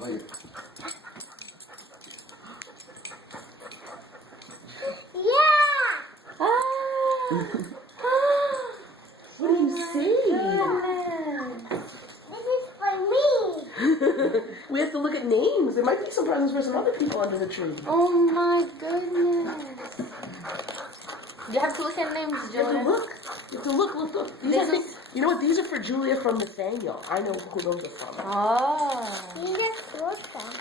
Like, Yeah. Ah. What do you see? This is for me. We have to look at names. There might be some presents for some other people under the tree. Oh my goodness. You have to look at names, You have to Julia. look. You have to look. These This are you know what? These are for Julia from Nathaniel. I know who those are from. Oh. You just wrote them.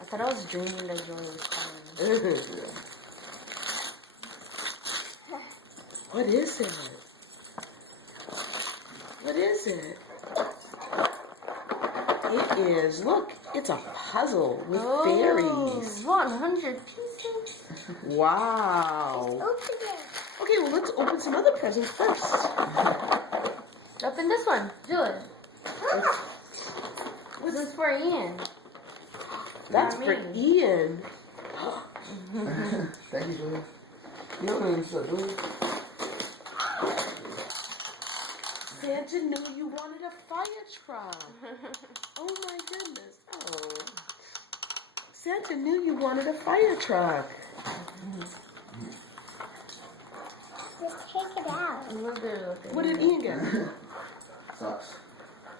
I thought I was dreaming that Julia was coming. What is it? What is it? It is, look, it's a puzzle with fairies. 100 pieces. Wow. Open it. Okay, well, let's open some other presents first. Open this one, Julia. This is for Ian. That's Not for me. Ian. thank you, Julia. You don't even so, Julia. Santa knew you wanted a fire truck. Oh my goodness. Oh. Santa knew you wanted a fire truck. Just take it out. What did Ian get? Socks.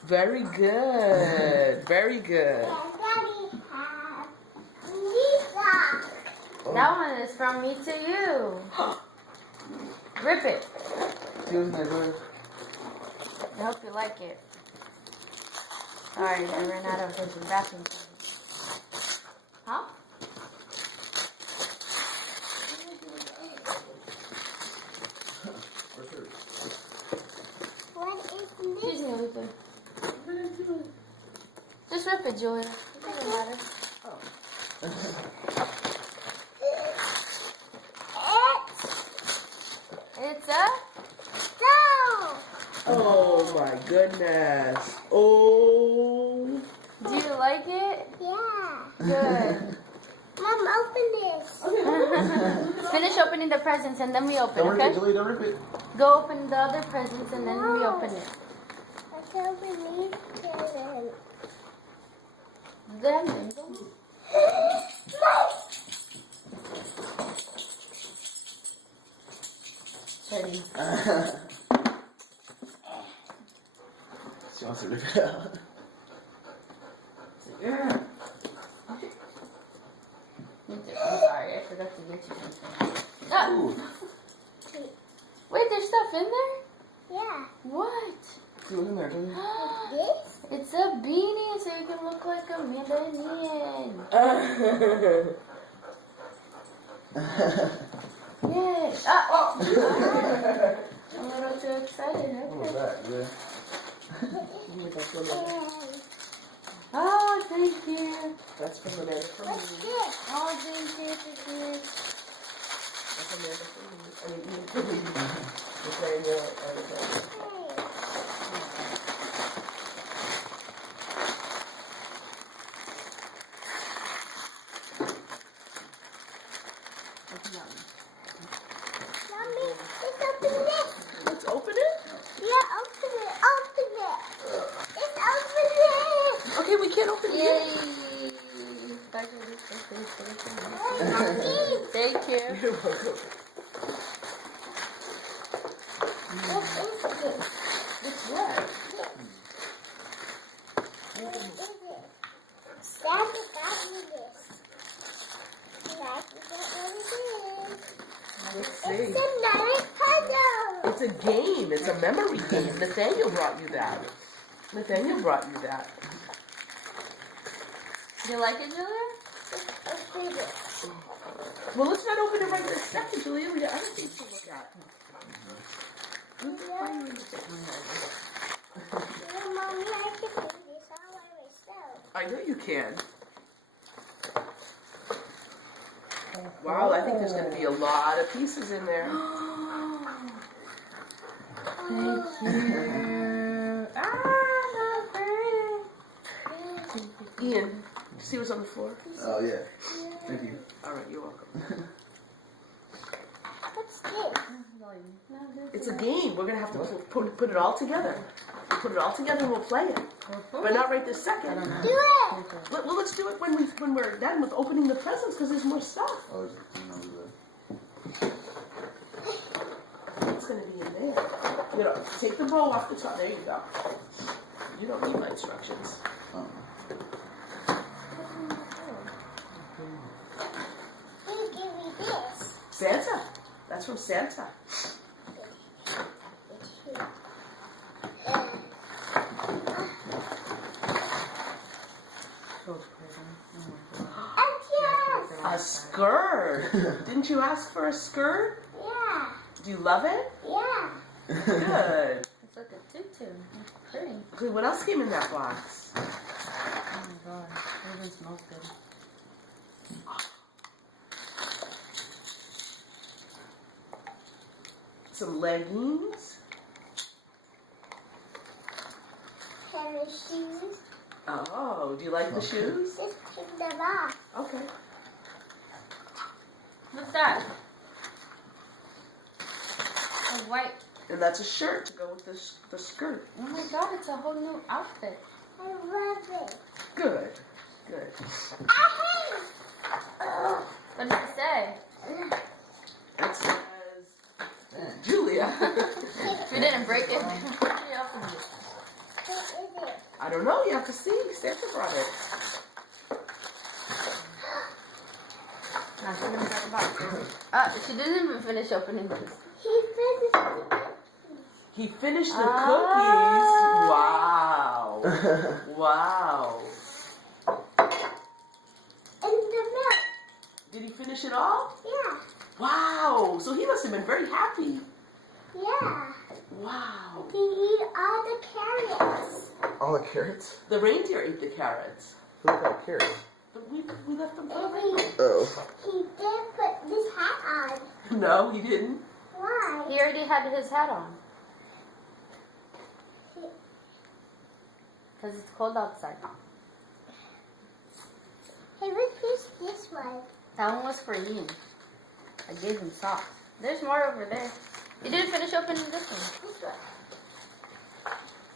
Very good. Very good. And Daddy has Lisa. That one is from me to you. Rip it. See what's next, Julia? I hope you like it. Sorry, I ran out of his wrapping paper. Huh? What is Excuse this? me, Luther. Just rip it, Julia. It doesn't matter. It's a... No. Oh my goodness. Oh. Do you like it? Yeah. Good. Mom, open this. Finish opening the presents and then we open, Don't rip it, okay? Julia, don't rip it. Go open the other presents and then we open it. Let's open these presents. Then... Sorry. She wants to rip it out. I'm sorry, I forgot to get you something. Ah, Ooh. wait, there's stuff in there? Yeah. What? See what's in there, Julia? This? It's a beanie so you can look like Amanda and Ian. Yay! Ah, oh! I'm a little too excited. What was Okay. that, Julia? Oh, thank you. That's from Amanda from What's me. this? Oh, thank you for this. That's Amanda from me. I mean, Ian from me. Nathaniel and Hey. Mommy, let's open this. let's open it. Yeah, open it. Open it. Let's open it. Okay, we can't open it yet. Yay! Thank Mommy, you. You're welcome. what is this? It's what? What is it? Daddy got me this. Like, you don't know what it is. Let's It's see. another puzzle. It's a game. It's a memory game. Nathaniel brought you that. Nathaniel brought you that. You like it, Julia? Let's do this. Well, let's not open it right this second, Julia. We got other things to look at. Yeah, Mommy, I can do this all by myself. I know you can. Wow, I think there's going to be a lot of pieces in there. Thank you. Ah, so pretty. Ian, see what's on the floor? Oh, yeah. Thank you. All right, you're welcome. What's this? It's a game. We're gonna have to put it all together. Put it all together and we'll play it. But not right this second. Do it. Well, let's do it when we're done with opening the presents because there's more stuff. Oh, is it? It's gonna be in there. You know, take the bow off the top. There you go. You don't need my instructions. Oh. He gave me this. Santa. That's from Santa. A skirt. Didn't you ask for a skirt? Yeah. Do you love it? Yeah. Good. It's like a tutu. Pretty. Okay, what else came in that box? Oh my god. It even smells good. Some leggings. Pair of shoes. Oh, do you like the shoes? Just take them off. Okay. What's that? A white. And that's a shirt to go with the skirt. Oh my god, it's a whole new outfit. I love it. Good. Good. I hate it. What does it say? It says Julia. If you didn't break it, you opened it. What is it? I don't know. You have to see. Santa brought it. Now she didn't talk about it. She didn't even finish opening this. He finished it. He finished the Ah. cookies. Wow. Wow. And the milk. Did he finish it all? Yeah. Wow. So he must have been very happy. Yeah. Wow. He eat all the carrots. All the carrots? The reindeer ate the carrots. Who got carrots? But we left them for the And reindeer. Oh. he did put this hat on. No, he didn't. Why? He already had his hat on. Because it's cold outside. Hey, who's this one? That one was for Ian. I gave him socks. There's more over there. You didn't finish opening this one. This one.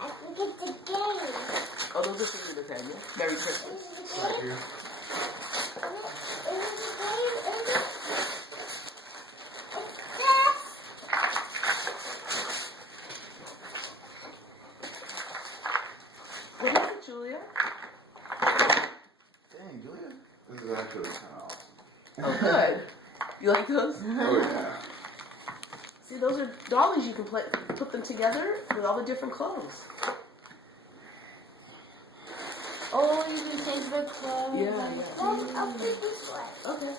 I think it's a game. Oh, those are for you, Nathaniel. Merry Christmas. Is it a Right game? here. Is it a game? Is it? It's this. What is it, Julia? Dang, Julia. This is actually kind of awesome. Oh, good. You like those? Oh, yeah. See, those are dollies. You can put them together with all the different clothes. Oh, you can change the clothes. Yeah, Let's open this one. Okay.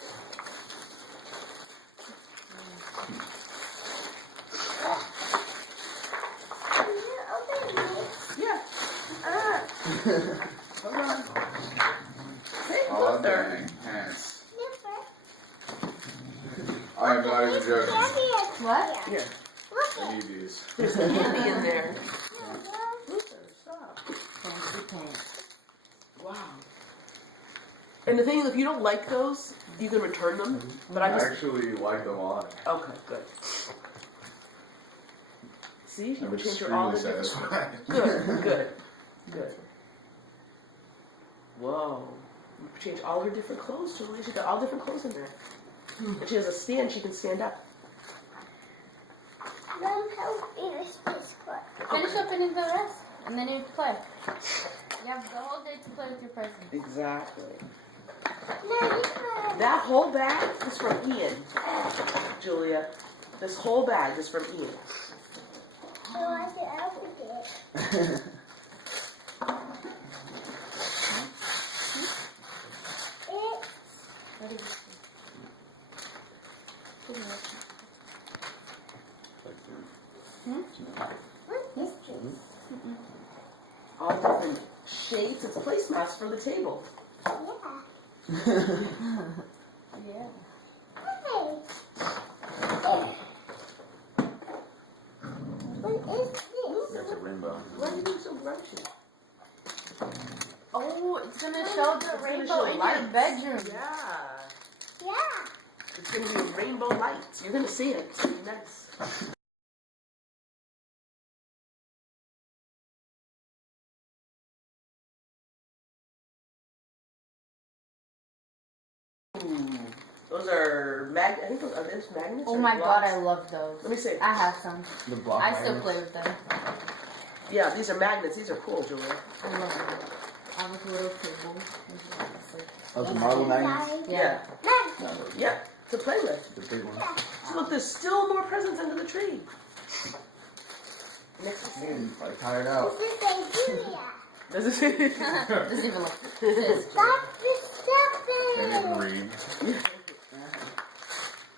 Can you open this? Yeah. Hold on. Hey, Oh, look there. dang. Hands. Sniffer. I'm not even There's joking. candy in What? here. Yeah. Look I it. need these. There's candy in there. Look. Luther, stop. Fancy pants. Wow. And the thing is, if you don't like those, you can return them. But I I just actually like them on. okay, good. See, you I'm can change all extremely the different. satisfied. Good, good, good. Whoa. You change all her different clothes, Julie. She's got all different clothes in there. And she has a stand, she can stand up. Mom, help me with this one. Finish opening the rest, and then you play. You have the whole day to play with your presents. Exactly. No, this one. That whole bag is from Ian, Julia. This whole bag is from Ian. I want to open it. It's What is it? what is this? All different shades. It's placemats for the table. Yeah. Yeah. Hey. What is this? That's a rainbow. Why are you being so grumpy? Oh, it's gonna show the gonna rainbow show in lights. your bedroom. Yeah. Yeah. It's gonna be a rainbow lights. You're gonna see it. It's gonna be nice. Those are I think those are those magnets. Oh or my god, blocks? I love those. Let me see. I have some. The block. I still magnets. play with them. Yeah, these are magnets. These are cool, Julia. I love them. I have a little cable. Oh, the marble magnets. Yeah. No, Yeah, to play with. the big ones. So look, there's still more presents under the tree. Next to I'm like tired out. This is a Julia. Does it say? Doesn't even look. It Stop the Can't even stuffing. read.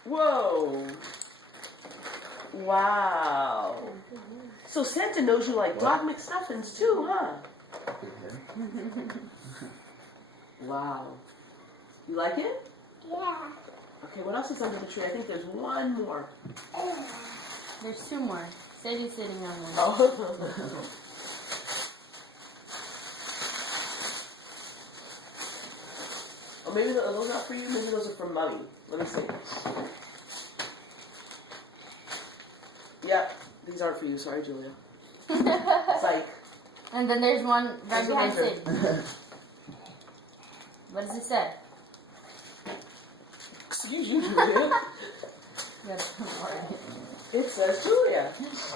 Whoa. Wow. So Santa knows you like Doc McStuffins too, huh? Wow. You like it? Yeah. Okay, what else is under the tree? I think there's one more. There's two more. Sadie's sitting on them. Oh. Or maybe those are for you, maybe those are from Mommy. Let me see. Yeah, these aren't for you. Sorry, Julia. Psych. And then there's one right There's behind one. Sadie. What does it say? Excuse you, Julia. Yes, alright. It says Julia. It's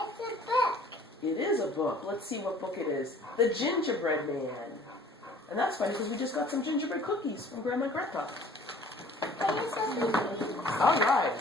a book. It is a book. Let's see what book it is. The Gingerbread Man. And that's funny because we just got some gingerbread cookies from Grandma and Grandpa. What is it? All right.